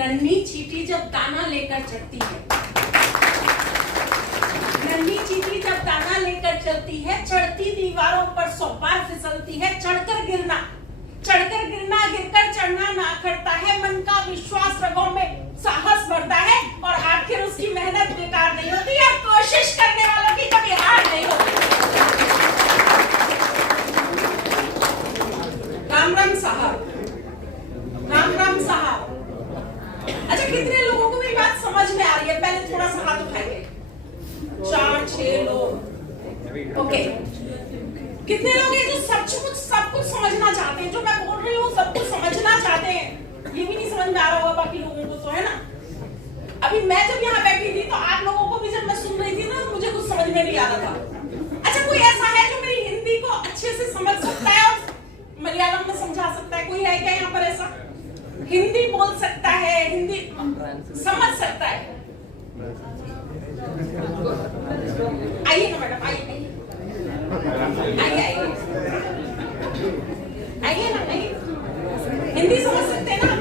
नन्ही चींटी जब दाना लेकर चढ़ती है, नन्ही चींटी जब दाना लेकर चलती है, चढ़ती दीवारों पर 100 बार फिसलती है। चढ़कर गिरना, गिरकर चढ़ना ना करता है। मन का विश्वास रगों में साहस भरता है और आखिर उसकी मेहनत बेकार नहीं होती और कोशिश करने वालों की कभी हार नहीं होती। राम राम साहब, राम राम साहब। अच्छा, कितने लोगों को मेरी बात समझ में आ रही है? पहले थोड़ा सा हाथ उठाइए। 4-6 लोग। ओके, कितने लोग हैं जो सचमुच सब कुछ समझना चाहते हैं? जो मैं बोल रही हूँ सब कुछ समझना चाहते हैं। ये भी नहीं समझ में आ रहा होगा बाकी लोगों को, तो है ना। अभी मैं जब यहाँ बैठी थी तो आप लोगों को भी जब मैं सुन रही थी ना, मुझे कुछ समझ में नहीं आ रहा था। अच्छा, कोई ऐसा है जो मेरी हिंदी को अच्छे से समझ सकता है और मलयालम में समझा सकता है? कोई है क्या यहाँ पर ऐसा? हिंदी बोल सकता है, हिंदी समझ सकता है? आइए ना मैडम, आइए ना, आइए। हिंदी समझ सकते हैं ना?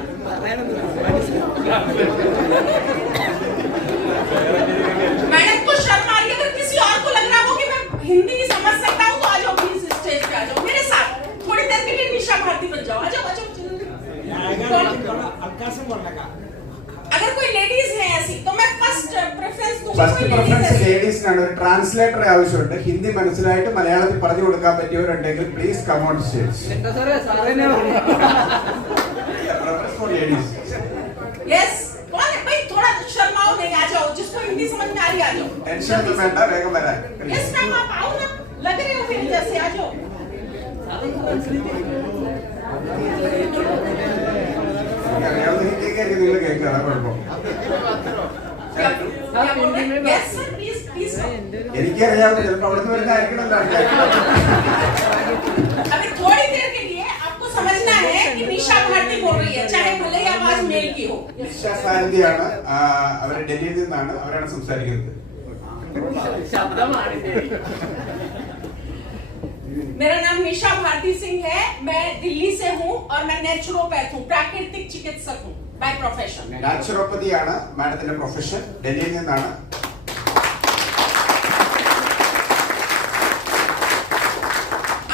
मैडम को शर्म आ रही है। अगर किसी और को लग रहा हो कि मैं हिंदी नहीं समझ सकता हूँ तो आ जाओ प्लीज, स्टेज पे आ जाओ मेरे साथ। थोड़ी देर के लिए निशा भारती बन जाओ। आ जाओ। अगर कोई लेडीज है ऐसी तो मैं फर्स्ट प्रेफरेंस दूंगा। ഫസ്റ്റ് പ്രിഫറൻസ് ലേഡീസിനാണ്. ഒരു ട്രാൻസ്ലേറ്റർ ആവശ്യമുണ്ട്. ഹിന്ദി മനസ്സിലായിട്ട് മലയാളത്തിൽ പറഞ്ഞു കൊടുക്കാൻ പറ്റിയവരുണ്ടെങ്കിൽ please come on stage. Preference for ladies. Yes, कौन है भाई? थोड़ा शर्माओ नहीं, आ जाओ। जिसको हिंदी समझ में आ रही आ जाओ। टेंशन तो വേണ്ട, വേഗം വരാൻ. यस मैम, आप आओ ना, लग रहे हो फिर जैसे। आ जाओ। അറിയാവുന്ന ഹിന്ദിയൊക്കെ ആയിരിക്കും നിങ്ങൾ കേൾക്കുക, അതാ കുഴപ്പം. എനിക്കറിയാവുന്ന ചിലപ്പോൾ അവിടെ നിന്ന് വരുന്ന ആയിരിക്കണമല്ലോ ആൾക്കാർ. अभी थोड़ी देर के लिए आपको समझना है कि निशा भारती बोल रही है, चाहे भले ही आवाज मेल की हो। നിഷ സാരഥിയാണ്, അവർ ഡൽഹിയിൽ നിന്നാണ്, അവരാണ് സംസാരിക്കുന്നത്. मेरा नाम निशा भारती सिंह है। मैं दिल्ली से हूँ और मैं नेचुरोपैथ हूँ, प्राकृतिक चिकित्सक हूँ बाय प्रोफेशन। നാച്ചുറോപ്പതിയാണ് മാഡത്തിന്റെ പ്രൊഫഷൻ. ഡൽഹിയിൽ നിന്നാണ്.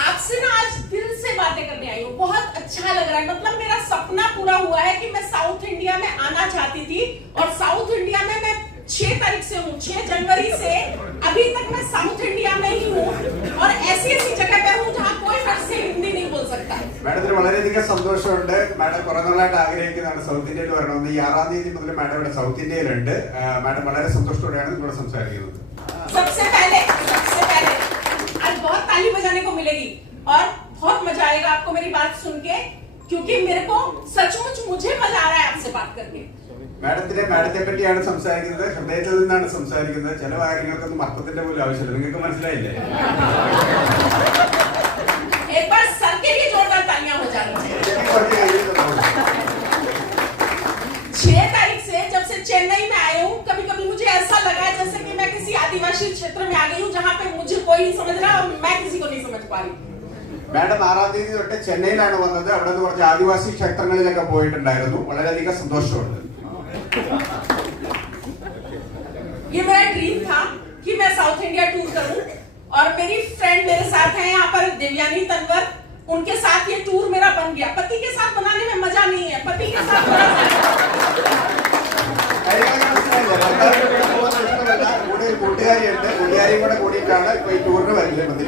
आपसे ना आज दिल से बातें करने आई हूँ, बहुत अच्छा लग रहा है। मतलब मेरा सपना पूरा हुआ है कि मैं साउथ इंडिया में आना चाहती थी और साउथ इंडिया में मैं 6 तारीख से हूँ, 6 जनवरी से अभी तक मैं साउथ इंडिया में ही हूँ और ऐसी जगह पे हूँ जहाँ कोई मेरे से हिंदी नहीं बोल सकता। മാഡത്തിന് വളരെയധികം സന്തോഷമുണ്ട്. മാഡം കുറെ നാളായിട്ട് ആഗ്രഹിക്കുന്നതാണ് സൗത്ത് ഇന്ത്യയിൽ വരണമെന്ന്. ഈ 6-ാം തീയതി മുതൽ മാഡം ഇവിടെ സൗത്ത് ഇന്ത്യയിലുണ്ട്. മാഡം വളരെ സന്തോഷത്തോടെയാണ് നിങ്ങളോട് സംസാരിക്കുന്നത്. सबसे पहले आज बहुत ताली बजाने को मिलेगी और बहुत मजा आएगा आपको मेरी बात सुन के, क्योंकि मेरे को सचमुच मुझे मजा आ रहा है आपसे बात करके. മാഡത്തെ പറ്റിയാണ് സംസാരിക്കുന്നത്, ഹൃദയത്തിൽ നിന്നാണ് സംസാരിക്കുന്നത്. ചില കാര്യങ്ങൾക്കൊന്നും അർത്ഥത്തിന്റെ പോലും ആവശ്യമില്ല. നിങ്ങൾക്ക് മനസ്സിലായില്ലേ? एक बार सर के लिए जोरदार तालियां हो जानी चाहिए. 6 तारीख से जब से चेन्नई में आई हूँ, कभी कभी मुझे ऐसा लगा जैसे कि मैं किसी आदिवासी क्षेत्र में आ गई हूँ जहाँ पे मुझे कोई नहीं समझ रहा और मैं किसी को नहीं समझ पा रही. മാഡം 6-ാം തീയതി തൊട്ട് ചെന്നൈയിലാണ് വന്നത്. അവിടെ നിന്ന് കുറച്ച് ആദിവാസി ക്ഷേത്രങ്ങളിലൊക്കെ പോയിട്ടുണ്ടായിരുന്നു. വളരെയധികം സന്തോഷമുണ്ട്. ये मेरा ड्रीम था कि मैं साउथ इंडिया टूर करूं और मेरी फ्रेंड मेरे साथ है यहाँ पर, देवयानी तनवर. उनके साथ ये टूर मेरा बन गया. पति के साथ बनाने में मजा नहीं है, पति के साथ കൂട്ടുകാരിയും കൂടെ കൂടിയിട്ടാണ് ഈ ടൂറിന് വന്നിരിക്കുന്നത്.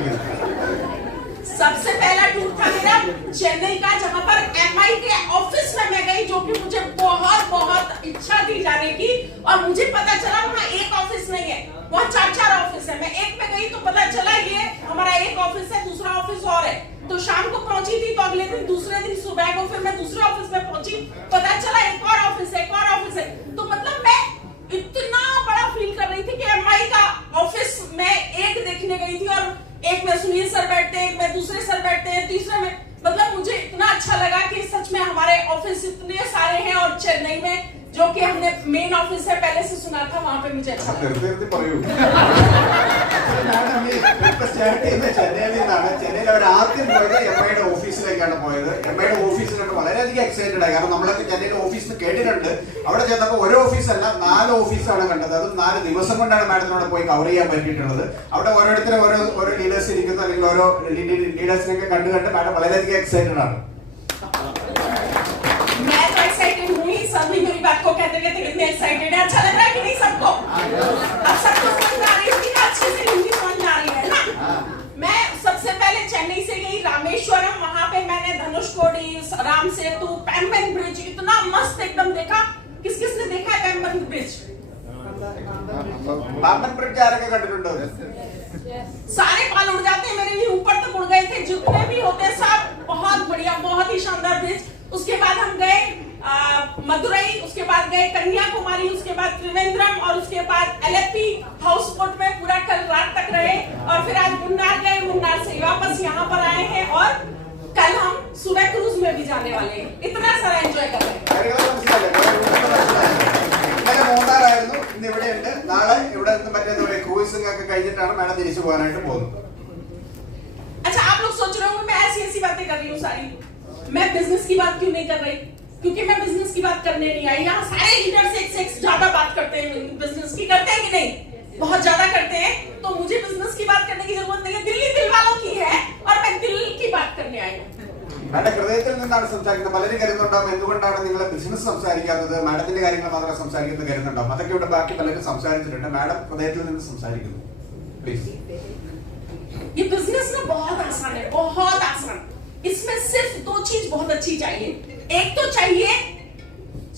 सबसे पहला टूर था मेरा चेन्नई का, जहाँ पर MI के ऑफिस में मैं गई, जो कि मुझे बहुत इच्छा थी जाने की. और मुझे पता चला वहाँ एक ऑफिस नहीं है, वहाँ 4 ऑफिस है. मैं एक में गई तो पता चला ये हमारा एक ऑफिस है, दूसरा ऑफिस और है. तो शाम को पहुंची थी तो अगले दिन, दूसरे दिन सुबह को फिर मैं दूसरे ऑफिस में पहुंची, पता चला एक और ऑफिस है. तो मतलब मैं इतना बड़ा फील कर रही थी कि MI का ऑफिस मैं एक देखने गई थी और एक में सुनील सर बैठते हैं, एक में दूसरे सर बैठते हैं, तीसरे में. मतलब मुझे इतना अच्छा लगा कि सच में हमारे ऑफिस इतने सारे हैं और चेन्नई में जो कि हमने मेन ऑफिस है पहले से सुना था, वहां पे मुझे अच्छा लगा। ചെന്നൈയിൽ നിന്നാണ്. ചെന്നൈയിൽ അവർ ആദ്യം പോയത് എംഐയുടെ ഓഫീസിലേക്കാണ് പോയത്. എംഐയുടെ ഓഫീസിൽ കണ്ട് വളരെയധികം എക്സൈറ്റഡ് ആയി. കാരണം നമ്മളൊക്കെ ചെന്നൈയുടെ ഓഫീസിൽ കേട്ടിട്ടുണ്ട്. അവിടെ ചെന്നപ്പോൾ ഒരു ഓഫീസല്ല 4 ഓഫീസാണ് കണ്ടത്. അത് 4 ദിവസം കൊണ്ടാണ് മാഡത്തിനോട് പോയി കവർ ചെയ്യാൻ പറ്റിയിട്ടുള്ളത്. അവിടെ ഓരോരുത്തരും ഓരോ ലീഡേഴ്സ് ഇരിക്കുന്ന അല്ലെങ്കിൽ ഓരോ ലീഡേഴ്സിനൊക്കെ കണ്ട് മാഡം വളരെയധികം എക്സൈറ്റഡ് ആണ്. मैं तो एक्साइटेड हूँ ही, सभी मेरी बात को कहते कहते कितने एक्साइटेड है। अच्छा लग रहा है कि नहीं सबको? अब सबको समझ आ रही है कि अच्छे से हिंदी समझ आ रही है ना? मैं सबसे पहले चेन्नई से गई रामेश्वरम, वहां पे मैंने धनुषकोडी, राम सेतु, पैम्बन ब्रिज, इतना मस्त एकदम देखा। किस किस ने देखा है पैम्बन ब्रिज? പാമ്പൻ ബ്രിഡ്ജ് ആരൊക്കെ കണ്ടിട്ടുണ്ടോ? सारे बाल उड़ जाते हैं मेरे, भी ऊपर तक उड़ गए थे, जितने भी होते हैं सब। बहुत बढ़िया, बहुत ही शानदार ब्रिज। उसके बाद हम गए मदुरई, उसके बाद गए कन्याकुमारी, उसके बाद त्रिवेंद्रम और उसके बाद एलएपी हाउस बोट में पूरा कल रात तक रहे और फिर आज मुन्नार गए। मुन्नार से वापस यहाँ पर आए हैं और कल हम सुबह क्रूज में भी जाने वाले हैं। इतना सारा एंजॉय कर रहे हैं। ഇന്നലെ മൂന്നാറായിരുന്നു, ഇന്ന് ഇവിടെയുണ്ട്. നാളെ ഇവിടെ നിന്ന് മറ്റേ ക്രൂയിസിംഗ് ഒക്കെ കഴിഞ്ഞിട്ടാണ് മാഡം തിരിച്ചു പോകാനായിട്ട് പോകുന്നത്. अच्छा, आप लोग सोच रहे होंगे मैं ऐसी ऐसी बातें कर रही हूँ सारी। मैं बिजनेस की बात क्यों नहीं कर रही? क्योंकि मैं बिजनेस की बात करने नहीं आई। यहाँ सारे लीडर्स एक से एक ज्यादा बात करते हैं बिजनेस की। करते हैं कि नहीं? बहुत ज्यादा करते हैं। तो मुझे बिजनेस की बात करने की जरूरत नहीं है, दिल्ली दिल वालों की है और मैं दिल्ली की बात करने आई हूँ। മാഡം ഹൃദയത്തിൽ നിന്നാണ് സംസാരിക്കുന്നത്. പലരും കരുതുന്നുണ്ടാവും എന്തുകൊണ്ടാണ് നിങ്ങൾ ബിസിനസ് സംസാരിക്കാത്തത്, മാഡത്തിന്റെ കാര്യങ്ങൾ മാത്രം സംസാരിക്കുന്നത് കരുതുന്നുണ്ടാവും. അതൊക്കെ ഇവിടെ ബാക്കി പലരും സംസാരിച്ചിട്ടുണ്ട്. മാഡം ഹൃദയത്തിൽ നിന്ന് സംസാരിക്കുന്നു, പ്ലീസ്. ये बिजनेस ना बहुत आसान है, बहुत आसान। इसमें सिर्फ 2 चीज बहुत अच्छी चाहिए। एक तो चाहिए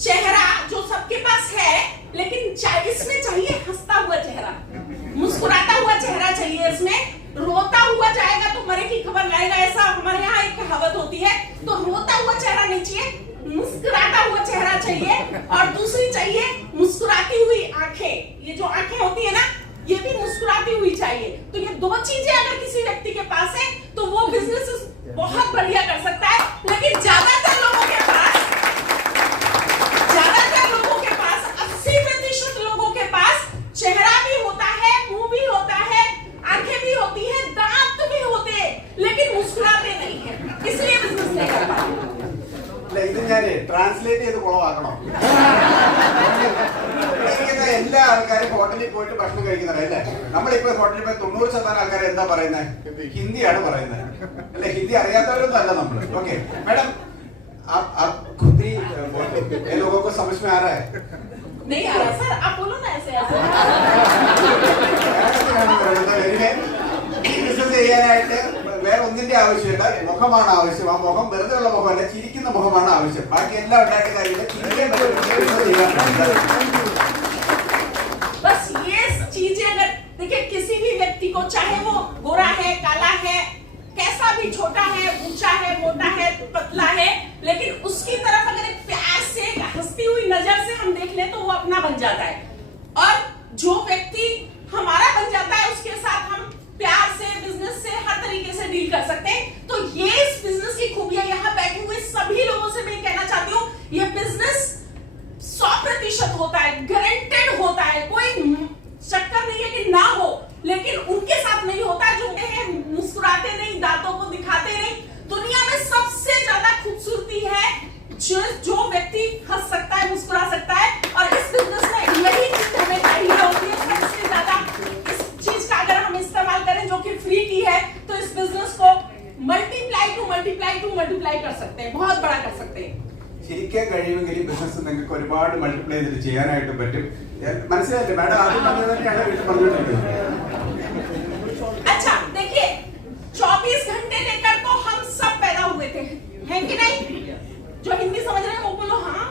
चेहरा जो सबके पास है, लेकिन इसमें चाहिए हंसता हुआ चेहरा, मुस्कुराता हुआ चेहरा चाहिए। इसमें रोता हुआ जाएगा तो मरे की खबर लाएगा, ऐसा हमारे यहाँ एक कहावत होती है। तो रोता हुआ चेहरा नहीं चाहिए, मुस्कुराता हुआ चेहरा चाहिए। और दूसरी चाहिए मुस्कुराती हुई आंखें। ये जो आंखें होती है ना, ये भी मुस्कुराती हुई चाहिए। तो ये 2 चीजें अगर किसी व्यक्ति के पास है तो वो बिजनेस बहुत बढ़िया कर सकता है। लेकिन ज्यादातर लोगों के पास 80% लोगों के पास चेहरा भी होता है, मुंह भी होता है, आंखें भी होती है, दांत भी होते हैं, लेकिन मुस्कुराते नहीं है, इसलिए बिजनेस नहीं कर पाते। ഇത് ഞാൻ ട്രാൻസ്ലേറ്റ് ചെയ്ത് കുളമാക്കണം. എല്ലാ ആൾക്കാരും ഹോട്ടലിൽ പോയിട്ട് ഭക്ഷണം കഴിക്കുന്നവരല്ലേ? നമ്മളിപ്പോ ഹോട്ടലിൽ പോയി 90% ആൾക്കാർ എന്താ പറയുന്നത്? ഹിന്ദിയാണ് പറയുന്നത് അല്ലെ? ഹിന്ദി അറിയാത്തവരൊന്നും അല്ല നമ്മള്. ഓക്കെ मैडम, आप खुद ही ये लोगों को समझ में आ रहा है? नहीं आ रहा सर, आप बोलो ना ऐसे ऐसे। ഈ ബിസിനസ് ചെയ്യാനായിട്ട് വേറെ ഒന്നിന്റെ ആവശ്യമില്ല, മുഖമാണ് ആവശ്യം. ആ മുഖം വെറുതെ ഉള്ള മുഖമല്ല, ചിരിക്കുന്ന മുഖമാണ് ആവശ്യം. ബാക്കി എല്ലാം ഉണ്ടായിട്ട് കാര്യമില്ല, ചിരിക്കാൻ बस ये चीजें अगर देखिए, किसी भी व्यक्ति को, चाहे वो गोरा है, काला है, कैसा भी, छोटा है, ऊंचा है, मोटा है, पतला है, लेकिन उसकी तरफ अगर एक प्यार से, हंसती हुई नजर से हम देख ले तो वो अपना बन जाता है। और जो व्यक्ति हमारा बन जाता है उसके साथ हम प्यार से, बिजनेस से, हर तरीके से डील कर सकते हैं। तो ये इस बिजनेस की खूबियां। यहाँ बैठे हुए सभी लोगों से मैं कहना चाहती हूँ, ये बिजनेस 100% होता है, गारंटेड होता है। कोई चक्कर नहीं है कि ना हो, लेकिन उनके साथ नहीं होता जो मुस्कुराते नहीं, दांतों को दिखाते नहीं। दुनिया में सबसे ज्यादा खूबसूरती है जो व्यक्ति हंस सकता है, मुस्कुरा सकता है। और इस बिजनेस में यही चीज हमें चाहिए होती है। सबसे ज्यादा इस चीज का अगर हम इस्तेमाल करें जो कि फ्री की है, तो इस बिजनेस को मल्टीप्लाई कर सकते हैं, बहुत बड़ा कर सकते हैं। ചിരിക്കാൻ കഴിയുമെങ്കിൽ ഈ ബിസിനസ് നിങ്ങൾക്ക് ഒരുപാട് മൾട്ടിപ്ലൈ ചെയ്ത് ചെയ്യാനായിട്ട് പറ്റും. മനസ്സിലായില്ലേ മാഡം? ആദ്യം പറഞ്ഞത് തന്നെയാണ് വീട്ടിൽ പറഞ്ഞിട്ടുള്ളത്. अच्छा देखिए, 24 घंटे लेकर तो हम सब पैदा हुए थे, हैं कि नहीं? जो हिंदी समझ रहे हैं वो बोलो हाँ।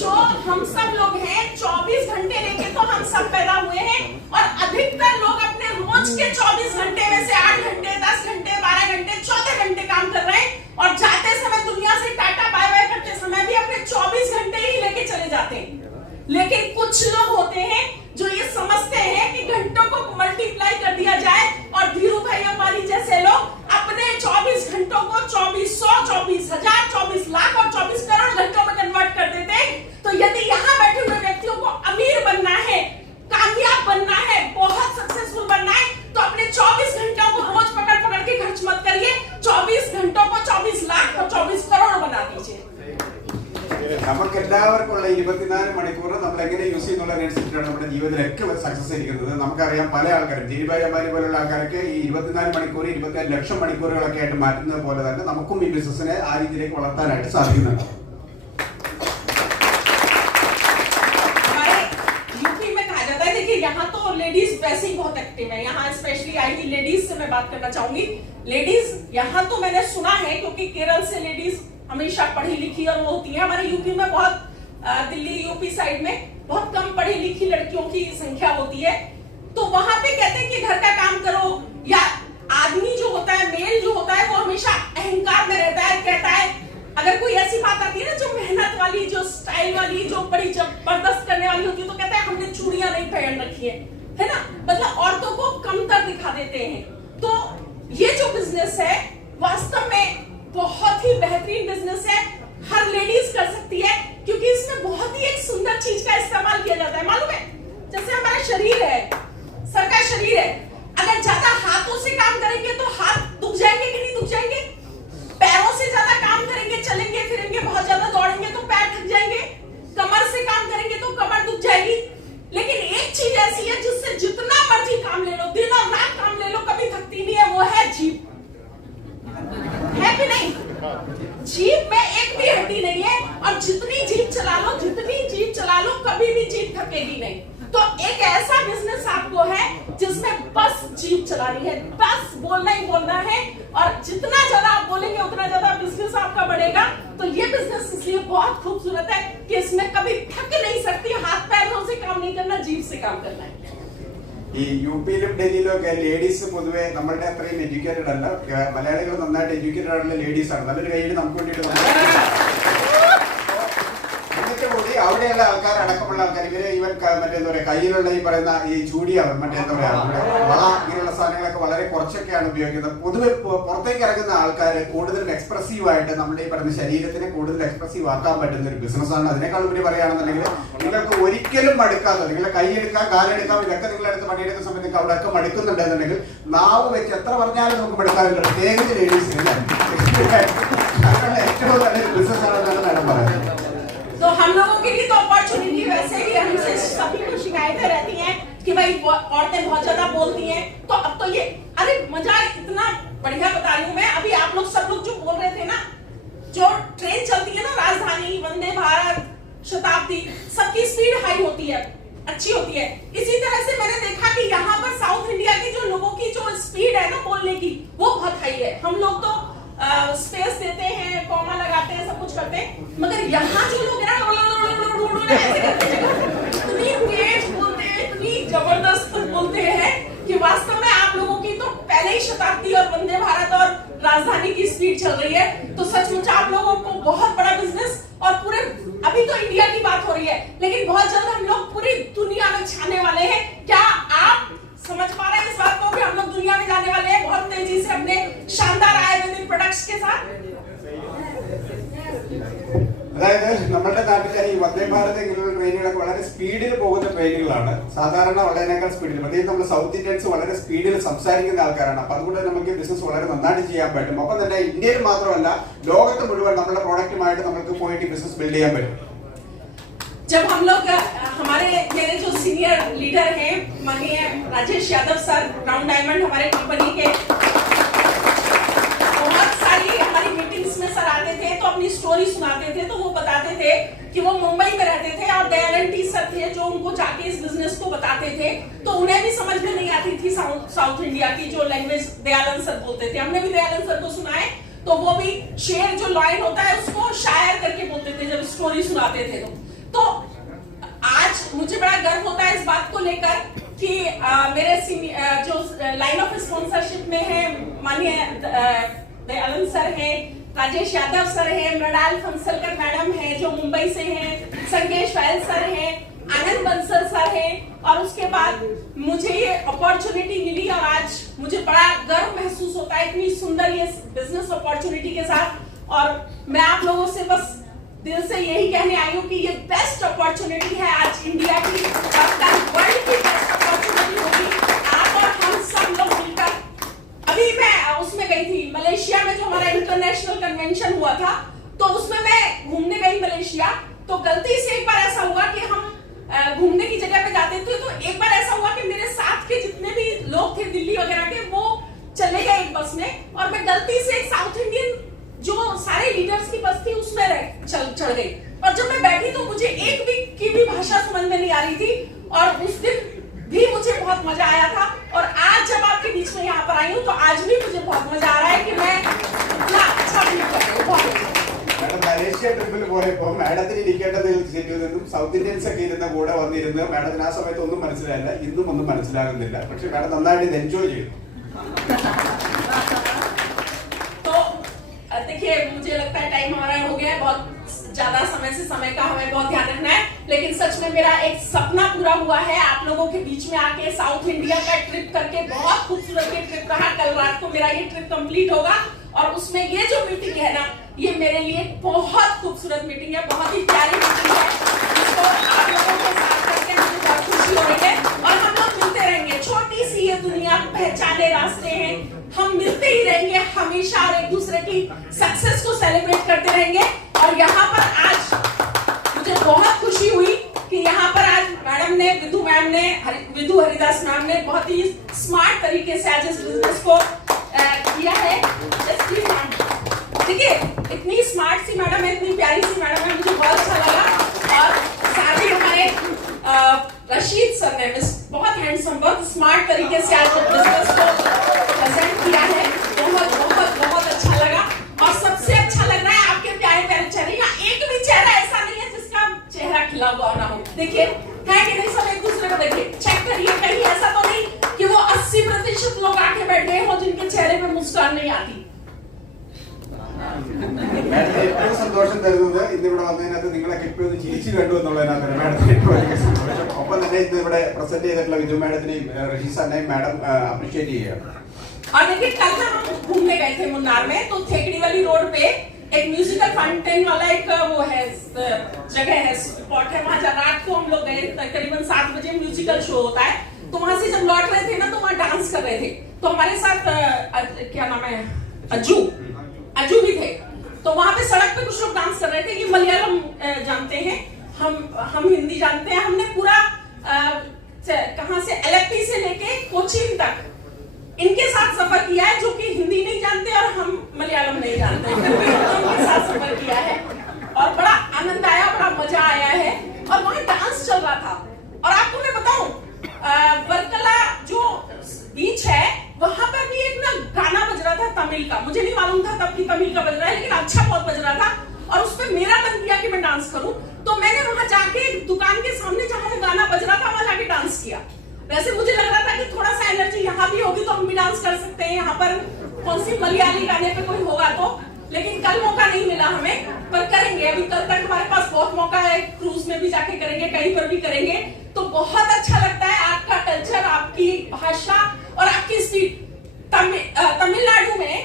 जो हम सब लोग हैं, 24 घंटे लेके तो हम सब पैदा हुए हैं। और अधिकतर लोग अपने रोज के 24 घंटे में से 8 घंटे, 10 घंटे, 12 घंटे, 14 घंटे काम कर रहे हैं। और जाते समय दुनिया से टाटा बाय बाय करते समय भी अपने 24 घंटे ही लेके चले जाते हैं। लेकिन कुछ लोग होते हैं जो ये समझते हैं कि घंटों को मल्टीप्लाई कर दिया जाए, और धीरू भाई अंबानी जैसे लोग अपने 24 घंटों को 2400, 24,000, 24 लाख और 24 करोड़ घंटों में कन्वर्ट कर देते हैं। तो നമുക്ക് എല്ലാവർക്കും ഉള്ള 24 മണിക്കൂർ നമ്മൾ എങ്ങനെ യൂസ് ചെയ്യുന്നതിനനുസരിച്ചിട്ടാണ് നമ്മുടെ ജീവിതത്തിലൊക്കെ സക്സസ് ഇരിക്കുന്നത്. നമുക്കറിയാം പല ആൾക്കാരും ധീരുഭായ് അംബാനി പോലുള്ള ആൾക്കാർക്ക് ഈ 24 മണിക്കൂർ 24 ലക്ഷം മണിക്കൂറുകളൊക്കെ ആയിട്ട് മാറ്റുന്നത് പോലെ തന്നെ നമുക്കും ഈ ബിസിനസിനെ ആ രീതിയിലേക്ക് വളർത്താനായിട്ട് സാധിക്കുന്നുണ്ട്. यहाँ तो लेडीज वैसे ही बहुत एक्टिव है. यहाँ स्पेशली आएंगी लेडीज से मैं बात करना चाहूंगी. लेडीज यहाँ तो मैंने सुना है क्योंकि केरल से लेडीज हमेशा पढ़ी लिखी और वो होती है. हमारे यूपी में बहुत दिल्ली यूपी साइड में बहुत कम पढ़ी लिखी लड़कियों की संख्या होती है. तो वहां पे कहते हैं कि घर का काम करो, या आदमी जो होता है मेल जो होता है वो हमेशा अहंकार में रहता है. कहता है अगर कोई ऐसी बात आती है ना जो मेहनत वाली, जो स्टाइल वाली, जो बड़ी जबरदस्त करने वाली होती है, तो कहता है हमने चूड़ियां नहीं पहन रखी है ना. मतलब औरतों को कमतर दिखा देते हैं. तो ये जो बिजनेस है वास्तव में बहुत ही बेहतरीन बिजनेस है. हर लेडीज कर सकती है क्योंकि इसमें बहुत ही एक सुंदर चीज का इस्तेमाल किया जाता है. मालूम है, जैसे हमारा शरीर है, सर का शरीर है, अगर ज्यादा हाथों से काम करेंगे तो हाथ दुख जाएंगे कि नहीं दुख जाएंगे. पैरों से ज्यादा काम करेंगे, चलेंगे फिरेंगे, बहुत ज्यादा दौड़ेंगे तो पैर थक जाएंगे. कमर से काम करेंगे तो कमर दुख जाएगी. लेकिन एक चीज ऐसी है जिससे जितना मर्जी काम ले लो, दिन और रात काम ले लो, कभी थकती नहीं है, वो है जीभ. है कि नहीं? जीभ में एक भी हड्डी नहीं है और जितनी जीभ चला लो कभी भी जीभ थकेगी नहीं. तो एक ऐसा बिजनेस आपको है जिसमें बस जीभ चलानी है, बस बोलना ही बोलना है, और जितना ज्यादा आप बोलेंगे उतना ज्यादा बिजनेस आपका बढ़ेगा. तो ये बिजनेस इसलिए बहुत खूबसूरत है कि इसमें कभी थक नहीं सकती. हाथ पैरों से काम नहीं करना, जीभ से काम करना है. ഈ യുപിയിലും ഡൽഹിയിലും ഒക്കെ ലേഡീസ് പൊതുവെ നമ്മളുടെ അത്രയും എഡ്യൂക്കേറ്റഡ് അല്ല. മലയാളികൾ നന്നായിട്ട് എഡ്യൂക്കേറ്റഡ് ആയിട്ടുള്ള ലേഡീസ് ആണ്. നല്ലൊരു കൈയ്യടി നമുക്ക് വേണ്ടിയിട്ട് കൂടി അവിടെയുള്ള ആൾക്കാർ അടക്കമുള്ള ആൾക്കാർ ഇവൻ മറ്റേന്താ പറയാ കയ്യിലുള്ള ഈ പറയുന്ന ഈ ചൂടിയാവും മറ്റേന്താ പറയാ വള ഇങ്ങനെയുള്ള സാധനങ്ങളൊക്കെ വളരെ കുറച്ചൊക്കെയാണ് ഉപയോഗിക്കുന്നത്. പൊതുവെ പുറത്തേക്ക് ഇറങ്ങുന്ന ആൾക്കാർ കൂടുതലും എക്സ്പ്രസീവ് ആയിട്ട് നമ്മുടെ ഈ പറയുന്ന ശരീരത്തിനെ കൂടുതൽ എക്സ്പ്രസീവ് ആക്കാൻ പറ്റുന്ന ഒരു ബിസിനസ്സാണ്. അതിനേക്കാൾ ഉപരി പറയുകയാണെന്നുണ്ടെങ്കിൽ നിങ്ങൾക്ക് ഒരിക്കലും മടുക്കാതെ നിങ്ങളുടെ കൈയെടുക്കാം കാലെടുക്കാം ഇതൊക്കെ നിങ്ങളുടെ അടുത്ത് പണിയെടുക്കുന്ന സമയത്ത് നിങ്ങൾക്ക് അവിടെ ഒക്കെ മടുക്കുന്നുണ്ടെന്നുണ്ടെങ്കിൽ നാവ് വെച്ച് എത്ര പറഞ്ഞാലും നമുക്ക് മടുക്കാറില്ല. പ്രത്യേകിച്ച് ലേഡീസിന് അതിനുള്ള ഏറ്റവും നല്ലൊരു ബിസിനസ്സാണെന്നാണ് മാഡം പറയുന്നത്. तो हम लोगों के लिए तो अपॉर्चुनिटी वैसे भी हमसे सभी को शिकायतें रहती हैं कि भाई औरतें बहुत ज्यादा बोलती हैं. तो अब तो ये अरे मजा इतना बढ़िया बता रही हूँ मैं. अभी आप लोग सब लोग जो बोल रहे थे ना, जो ट्रेन चलती है ना, राजधानी, वंदे भारत, शताब्दी, सबकी स्पीड हाई होती है, अच्छी होती है. इसी तरह से मैंने देखा कि यहाँ पर साउथ इंडिया के जो लोगों की जो स्पीड है ना बोलने की, वो बहुत हाई है. हम लोग तो स्पेस देते हैं, कॉमा लगाते हैं, सब कुछ करते हैं, मगर यहाँ जो लोग हैं ना इतनी तेज बोलते हैं, इतनी जबरदस्त बोलते हैं कि वास्तव में आप लोगों की तो पहले ही शताब्दी और वंदे भारत और राजधानी की स्पीड चल रही है. तो सचमुच आप लोगों को बहुत बड़ा बिजनेस, और पूरे अभी तो इंडिया की बात हो रही है, लेकिन बहुत जल्द हम लोग पूरी दुनिया में छाने वाले हैं. क्या आप समझ पा रहे हैं इस बात को कि हम लोग दुनिया में जाने वाले हैं बहुत तेजी से अपने शानदार आयुर्वेदिक प्रोडक्ट्स के साथ. അതായത് നമ്മുടെ നാട്ടിലെ ഈ വന്ദേ ഭാരത് ഇങ്ങനെയുള്ള ട്രെയിനുകളൊക്കെ വളരെ സ്പീഡിൽ പോകുന്ന ട്രെയിനുകളാണ്. സാധാരണ വളരെയേക്കാൾ സ്പീഡിൽ, പ്രത്യേകിച്ച് നമ്മൾ സൗത്ത് ഇന്ത്യൻസ് വളരെ സ്പീഡിൽ സംസാരിക്കുന്ന ആൾക്കാരാണ്. അപ്പൊ അതുകൊണ്ട് നമുക്ക് ബിസിനസ് വളരെ നന്നായിട്ട് ചെയ്യാൻ പറ്റും. ഒപ്പം തന്നെ ഇന്ത്യയിൽ മാത്രമല്ല ലോകത്ത് മുഴുവൻ നമ്മുടെ പ്രോഡക്റ്റുമായിട്ട് നമുക്ക് പോയിട്ട് ബിസിനസ് ബിൽഡ് ചെയ്യാൻ പറ്റും. जब हम लोग हमारे मेरे जो सीनियर लीडर हैं माननीय Rajesh Yadav sir, brown diamond हमारे कंपनी के, बहुत सारी हमारी मीटिंग्स में सर आते थे तो अपनी स्टोरी सुनाते थे. तो वो बताते थे कि वो मुंबई में रहते थे और दयानंद टी सर थे जो उनको जाके इस बिजनेस को बताते थे. तो उन्हें भी समझ में नहीं आती थी साउथ इंडिया की जो लैंग्वेज दयानंद सर बोलते थे. हमने भी दयानंद सर को सुना है, तो वो भी शेर जो लाइन होता है उसको शायर करके बोलते थे जब स्टोरी सुनाते थे. तो आज मुझे बड़ा गर्व होता है इस बात को लेकर कि मेरे जो लाइन ऑफ स्पॉन्सरशिप में है माननीय दयानंद सर हैं, राजेश यादव सर हैं, मृणाल फंसलकर मैडम हैं जो मुंबई से हैं, संकेश वैल सर हैं, आनंद बंसल सर हैं. और उसके बाद मुझे ये अपॉर्चुनिटी मिली और आज मुझे बड़ा गर्व महसूस होता है इतनी सुंदर ये बिजनेस अपॉर्चुनिटी के साथ. और मैं आप लोगों से बस दिल से यही कहने आई हूँ कि ये बेस्ट अपॉर्चुनिटी है आज इंडिया की, वर्ल्ड की बेस्ट अपॉर्चुनिटी होगी. आप और हम सब लोग मिलकर, अभी मैं उसमें गई थी मलेशिया में जो हमारा इंटरनेशनल कन्वेंशन हुआ था, तो उसमें मैं घूमने गई मलेशिया मलेशिया, तो गलती से एक बार ऐसा हुआ कि हम घूमने की जगह पे जाते थे, तो एक बार ऐसा हुआ कि मेरे साथ के जितने भी लोग थे दिल्ली वगैरह के, वो चले गए एक बस में, और मैं गलती से एक साउथ इंडियन जो सारे लीडर्स की बस थी उसमें चढ़ गई। और जब मैं बैठी तो मुझे एक भी की भी भाषा समझ में नहीं आ रही थी, और उस दिन भी मुझे बहुत मजा आया था। और आज जब आपके बीच में यहाँ पर आई हूँ तो आज भी मुझे बहुत मजा आ रहा है कि मैं इतना अच्छा फील कर रही हूँ। बहुत മാഡം മലേഷ്യ ട്രിപ്പിൽ പോയപ്പോ മാഡത്തിന് ഇരിക്കേണ്ടതിൽ സീറ്റിൽ നിന്നും സൗത്ത് ഇന്ത്യൻസ് ഒക്കെ ഇരുന്ന കൂടെ വന്നിരുന്നു. മാഡത്തിന് ആ സമയത്ത് ഒന്നും മനസ്സിലായില്ല, ഇന്നും ഒന്നും മനസ്സിലാകുന്നില്ല. പക്ഷെ മാഡം നന്നായിട്ട് ഇത് എൻജോയ് ചെയ്തു. तो देखिए, मुझे लगता है टाइम हमारा हो गया है, बहुत ज्यादा समय का हमें बहुत ध्यान रखना है, लेकिन सच में मेरा एक सपना पूरा हुआ है आप लोगों के बीच में आके साउथ इंडिया का ट्रिप करके। बहुत खूबसूरत ये ट्रिप रहा, कल रात को मेरा ये ट्रिप कंप्लीट होगा, और उसमें ये जो मीटिंग है ना, ये मेरे लिए बहुत खूबसूरत मीटिंग है, बहुत ही प्यारी मीटिंग है, जिसको आप लोगों के साथ करके मुझे बहुत खुशी हो रही है। और हम लोग मिलते रहेंगे, छोटी सी ये दुनिया, पहचाने रास्ते हैं, हम मिलते ही रहेंगे हमेशा, और एक दूसरे की सक्सेस को सेलिब्रेट करते रहेंगे। और यहाँ पर आज मुझे बहुत खुशी हुई कि यहाँ पर आज मैडम ने, विधु हरिदास मैम ने बहुत ही स्मार्ट तरीके से आज इस बिजनेस को किया है। ठीक है, इतनी स्मार्ट सी मैडम है, इतनी प्यारी सी मैडम है, मुझे बहुत अच्छा लगा। और साथ ही हमारे रशीद सर ने बहुत हैंडसम, बहुत स्मार्ट तरीके से आज बिजनेस को प्रेजेंट किया है, बहुत बहुत बहुत अच्छा लगा। और सबसे अच्छा लग रहा है आपके प्यारे प्यारे चेहरे, यहाँ एक भी चेहरा ऐसा नहीं है जिसका चेहरा खिला हुआ ना हो। देखिए है कि नहीं, सब एक दूसरे को देखिए, चेक करिए, कहीं ऐसा तो नहीं कि वो 80% लोग आके बैठ गए हो जिनके चेहरे पे मुस्कान नहीं आती। മാഡത്തിന് ഏറ്റവും സന്തോഷം തരുന്നത് ഇന്നിവിടെ വന്നതിനകത്ത് നിങ്ങളൊക്കെ ഇപ്പോഴും ചിരിച്ചു കണ്ടു എന്നുള്ളതിനകത്ത് മാഡത്തിന് ഏറ്റവും വലിയ സന്തോഷം. ഒപ്പം തന്നെ ഇന്ന് ഇവിടെ പ്രസന്റ് ചെയ്തിട്ടുള്ള വിജു മാഡത്തിനെയും റഷീദ് സാറിനെയും മാഡം അപ്രീഷിയേറ്റ് ചെയ്യുകയാണ്. और देखिए, कल ना हम घूमने गए थे मुन्नार में, तो थेकड़ी वाली रोड पे एक म्यूजिकल फाउंटेन वाला एक वो है, जगह है, स्पॉट है, वहाँ रात को हम लोग गए, तकरीबन 7 बजे म्यूजिकल शो होता है। तो वहां से जब लौट रहे थे ना, तो वहाँ डांस कर रहे थे, तो हमारे साथ क्या नाम है, अज्जू भी थे। तो वहां पे सड़क पे कुछ लोग डांस कर रहे थे, ये मलयालम जानते हैं, हम हिंदी जानते हैं। हमने पूरा कहां से, एलेप्पी से लेके कोचीन तक इनके साथ सफर किया है, जो कि हिंदी नहीं जानते और हम मलयालम नहीं जानते, फिर भी उनके साथ सफर किया है, और बड़ा आनंद आया, बड़ा मजा आया है। और वहाँ डांस चल रहा था, और आपको मैं बताऊं, वर्कला जो बीच है वहां पर भी एक ना गाना बज रहा था तमिल का, मुझे नहीं मालूम था तब कि तमिल का बज रहा है, लेकिन अच्छा बहुत बज रहा था, और उस पर मेरा मन किया कि मैं डांस करूं। तो मैंने वहां जाके दुकान के सामने जहां वो गाना बज रहा था वहां जाके डांस किया। वैसे मुझे लग रहा था कि थोड़ा सा एनर्जी यहाँ भी होगी तो हम भी डांस कर सकते हैं, यहाँ पर कौन सी मलयाली गाने पे कोई होगा तो, लेकिन कल मौका नहीं मिला हमें, पर करेंगे। अभी कल तक हमारे पास बहुत मौका है, क्रूज में भी जाके करेंगे, कहीं पर भी करेंगे। तो बहुत अच्छा लगता है आपका कल्चर, आपकी भाषा और आपकी स्पीड। तमिलनाडु में,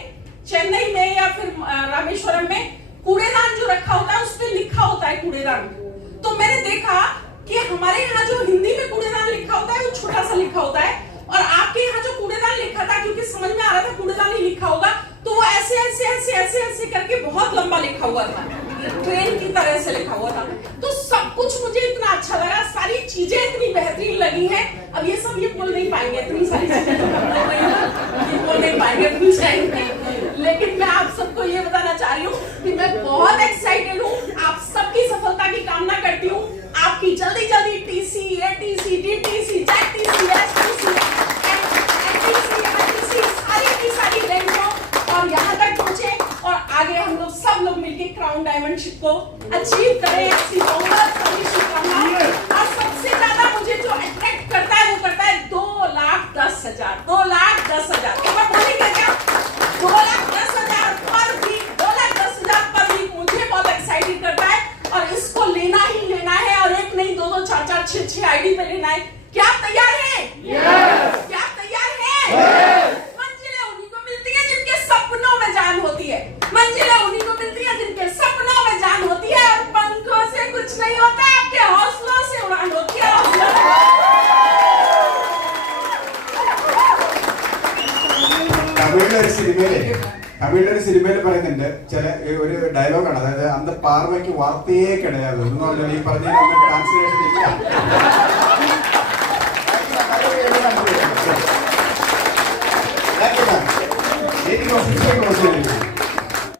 चेन्नई में या फिर रामेश्वरम में कूड़ेदान जो रखा होता है उस पर लिखा होता है कूड़ेदान। तो मैंने देखा कि हमारे यहाँ जो हिंदी में कूड़ेदान लिखा होता है वो छोटा सा लिखा होता है, और आपके यहाँ जो कूड़ेदान लिखा था, क्योंकि समझ में आ रहा था कूड़ेदान ही लिखा होगा, तो वो ऐसे ऐसे ऐसे ऐसे ऐसे करके बहुत लंबा लिखा हुआ था, ट्रेन की तरह से लिखा हुआ था। तो सब कुछ मुझे इतना अच्छा लगा, सारी चीजें इतनी बेहतरीन लगी हैं। अब ये सब ये बोल नहीं पाएंगे, इतनी सारी चीजें बोल नहीं पाएंगे कुछ टाइम में, लेकिन मैं आप सबको ये बताना चाह रही हूँ कि मैं बहुत एक्साइटेड हूँ, आप सबकी सफलता की कामना करती हूँ, आपकी जल्दी जल्दी TC, ATC, DTC, JTC, STC, NTC, सारी की सारी रैंकों और यहाँ तक पहुँचे, और आगे हम लोग सब लोग मिलके क्राउन डायमंडशिप को अचीव करें। ऐसी बहुत सारी शुभकामनाएं। और सबसे ज्यादा मुझे जो अट्रैक्ट करता है वो करता है 2,10,000, 2,10,000। तो मैं बोलेंगे क्या, 2,10,000 पर वीक, 2,10,000 पर वीक मुझे बहुत एक्साइटेड करता है, और इसको लेना ही लेना है, और एक नहीं 2-2, 4-4, 6-6 आईडी पे लेना है। क्या आप तैयार हैं? क्या आप तैयार हैं? मंजिलें उन्हीं को मिलती है जिनके सपनों में जान होती है, मंजिलें उन्हीं को मिलती है जिनके सपनों में जान होती है, और पंखों से कुछ नहीं होता, आपके हौसलों से उड़ान होती है। തമിഴിലൊരു സിനിമയിൽ പറയുന്നുണ്ട് ഒരു ഡയലോഗാണ്, അതായത് അന്ത പാർവയ്ക്ക് വാർത്തയെ കിടയാതെ എന്ന് പറഞ്ഞാൽ ഈ പറഞ്ഞതിനൊന്നും ട്രാൻസ്ലേഷൻ ഇല്ല. Thank you, ma'am. Meeting officially closed.